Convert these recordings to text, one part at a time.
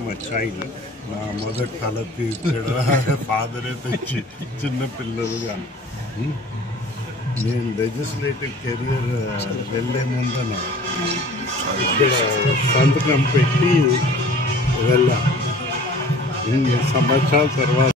From a child. నా మొదటి తల తీర్చడం ఫాదరే తెచ్చి చిన్న పిల్లలుగా. నేను లెజిస్లేటివ్ కెరియర్ వెళ్ళే ముందన ఇక్కడ సంతకం పెట్టి వెళ్ళా. ఇన్ని సంవత్సరాల తర్వాత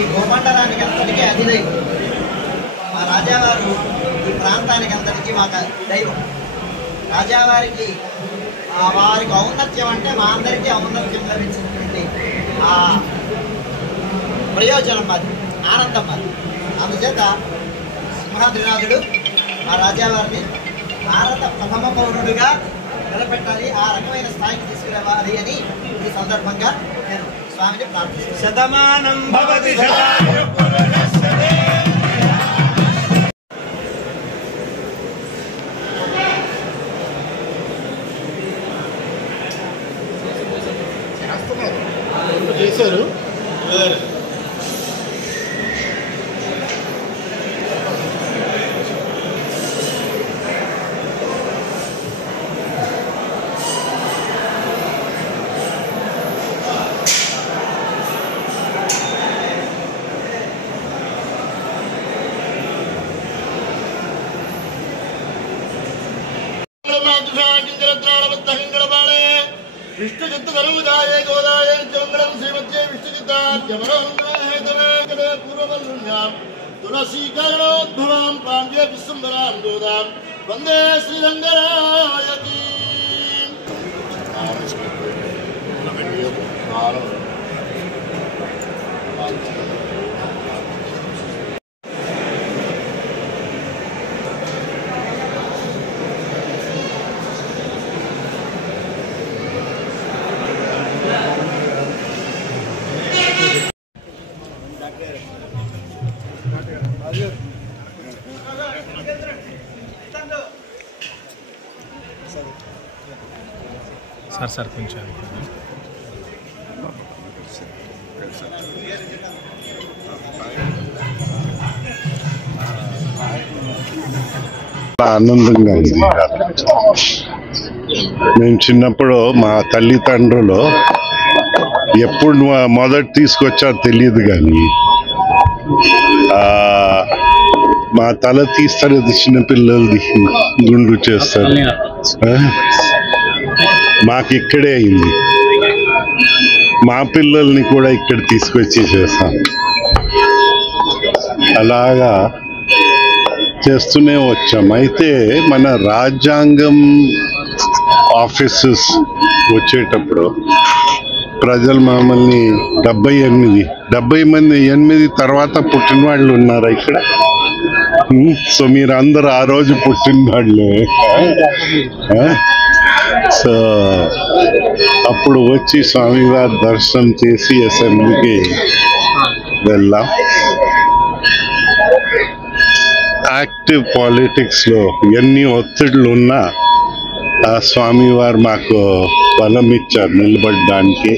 ఈ భూమండలానికి అంతటికీ అధిదైవం. మా రాజావారు ఈ ప్రాంతానికి అంతటికీ మాకు దైవం. రాజావారికి వారికి ఔన్నత్యం అంటే మా అందరికీ ఔన్నత్యం లభించినటువంటి ఆ ప్రయోజనం మాది, ఆనందం మాది. అందుచేత సింహాద్రినాథుడు మా రాజావారిని భారత ప్రథమ పౌరుడుగా నిలబెట్టాలి, ఆ రకమైన స్థాయికి తీసుకురావాలి అని ఈ సందర్భంగా నేను స్వామిని ప్రార్థిస్తున్నాను. శతమానం భవతి చేశారు. విష్ణుచిత్తు గరుదాయ గోదాయ చంద్రం శ్రీమత్యే విష్ణుచిత్తాద్యమరోహేతమే పూర్వమల్లుణ్యాం తులసీకరణోద్భవాం పాండ్య విశ్వంబరాం దోదాం వందే శ్రీరంగరాయతి. సార్ కొంచెం ఆనందంగా ఉంది. మేము చిన్నప్పుడు మా తల్లిదండ్రులు ఎప్పుడు మొదట తీసుకొచ్చారో తెలియదు కానీ మా తల తీస్తారు, చిన్నపిల్లలది గుండు చేస్తారు. మాకు ఇక్కడే అయింది. మా పిల్లల్ని కూడా ఇక్కడ తీసుకొచ్చి చేస్తాం. అలాగా చేస్తూనే వచ్చాం. అయితే మన రాజ్యాంగం ఆఫీసెస్ వచ్చేటప్పుడు ప్రజలు మమ్మల్ని 78 తర్వాత పుట్టిన వాళ్ళు ఉన్నారా ఇక్కడ? సో మీరు అందరూ ఆ రోజు పుట్టిన వాళ్ళే. సో అప్పుడు వచ్చి స్వామివారి దర్శనం చేసి అసెంబ్లీకి వెళ్ళాం. యాక్టివ్ పాలిటిక్స్ లో ఎన్ని ఒత్తిళ్లు ఉన్నా ఆ స్వామివారు మాకు బలం ఇచ్చారు నిలబడడానికి.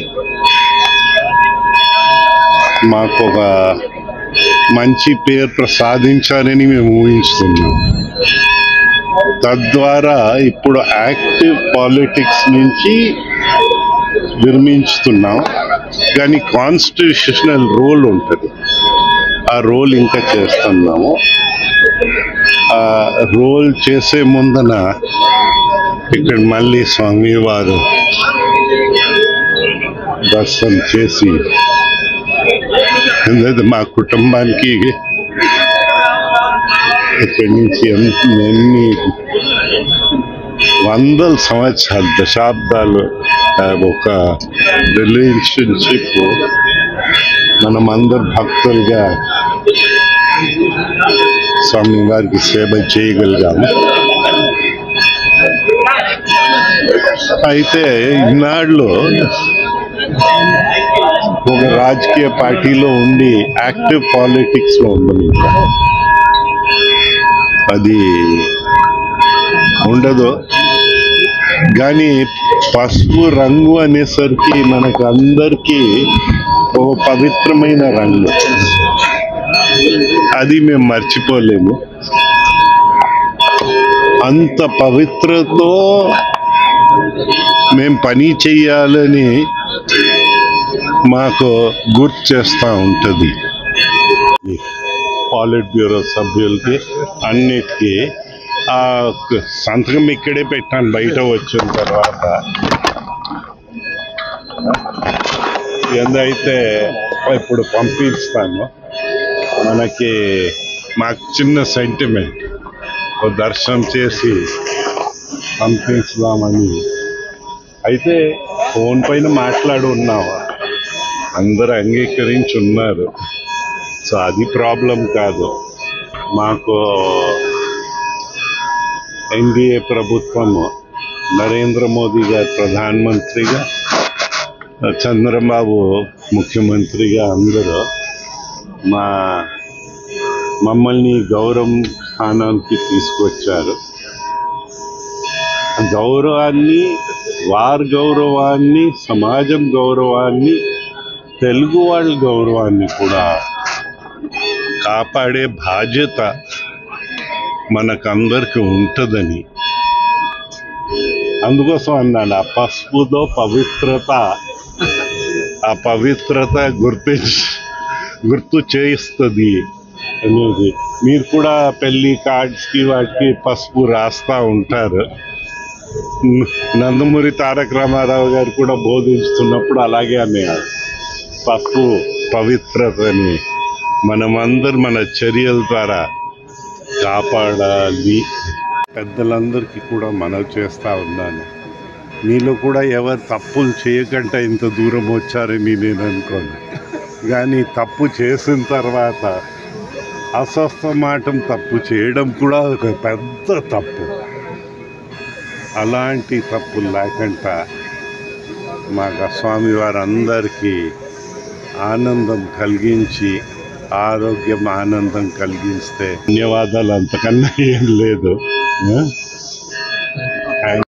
మాకు ఒక మంచి పేరు ప్రసాదించారని మేము ఊహిస్తున్నాం. తద్వారా ఇప్పుడు యాక్టివ్ పాలిటిక్స్ నుంచి విరమించుతున్నాం. కానీ కాన్స్టిట్యూషనల్ రోల్ ఉంటుంది, ఆ రోల్ ఇంకా చేస్తున్నాము. ఆ రోల్ చేసే ముందన ఇక్కడ మళ్ళీ స్వామివారు దర్శనం చేసి, మా కుటుంబానికి ఇక్కడి నుంచి ఎన్ని వందల సంవత్సరాలు, దశాబ్దాలు ఒక రిలేషన్షిప్ మనం అందరు భక్తులుగా స్వామి వారికి సేవ చేయగలిగాము. అయితే ఈనాళ్ళు ఒక రాజకీయ పార్టీలో ఉండి యాక్టివ్ పాలిటిక్స్ లో ఉండదు, అది ఉండదు. కానీ పసుపు రంగు అనేసరికి మనకు అందరికీ ఒక పవిత్రమైన రంగు, అది మేము మర్చిపోలేము. అంత పవిత్రతో మేము పని చెయ్యాలని మాకు గుర్తు చేస్తూ ఉంటుంది. పాలిట్ బ్యూరో సభ్యులకి అన్నిటికీ ఆ సంతకం ఇక్కడే పెట్టాను బయట వచ్చిన తర్వాత. ఏదైతే ఇప్పుడు పంపిస్తాను, మనకి మాకు చిన్న సెంటిమెంట్ దర్శనం చేసి పంపిస్తామని. అయితే ఫోన్ పైన మాట్లాడి ఉన్నావా, అందరూ అంగీకరించి ఉన్నారు. సో అది ప్రాబ్లం కాదు. మాకు ఎన్డీఏ ప్రభుత్వము, నరేంద్ర మోదీ గారు ప్రధానమంత్రిగా, చంద్రబాబు ముఖ్యమంత్రిగా అందరూ మమ్మల్ని గౌరవం స్థానానికి తీసుకొచ్చారు. గౌరవాన్ని, వారి గౌరవాన్ని, సమాజం గౌరవాన్ని, తెలుగు వాళ్ళ గౌరవాన్ని కూడా కాపాడే బాధ్యత మనకందరికి ఉంటుందని, అందుకోసం అన్నాను ఆ పసుపుతో పవిత్రత, ఆ పవిత్రత గుర్తు చేయిస్తుంది అనేది. మీరు కూడా పెళ్లి కార్డ్స్కి వాటికి పసుపు రాస్తూ ఉంటారు. నందమూరి తారక రామారావు గారు కూడా బోధిస్తున్నప్పుడు అలాగే అన్నారు, పసుపు పవిత్రతని మనమందరూ మన చర్యల ద్వారా కాపాడాలి. పెద్దలందరికీ కూడా మనవి చేస్తూ ఉన్నాను, మీలో కూడా ఎవరు తప్పులు చేయకుండా ఇంత దూరం వచ్చారని నేను అనుకోను. కానీ తప్పు చేసిన తర్వాత అస్వస్థమాటం తప్పు చేయడం కూడా ఒక పెద్ద తప్పు. అలాంటి తప్పులు లేకుండా మాకు స్వామివారు అందరికీ ఆనందం కలిగించి, ఆరోగ్యం ఆనందం కలిగిస్తే ధన్యవాదాలు, అంతకన్నా ఏం లేదు.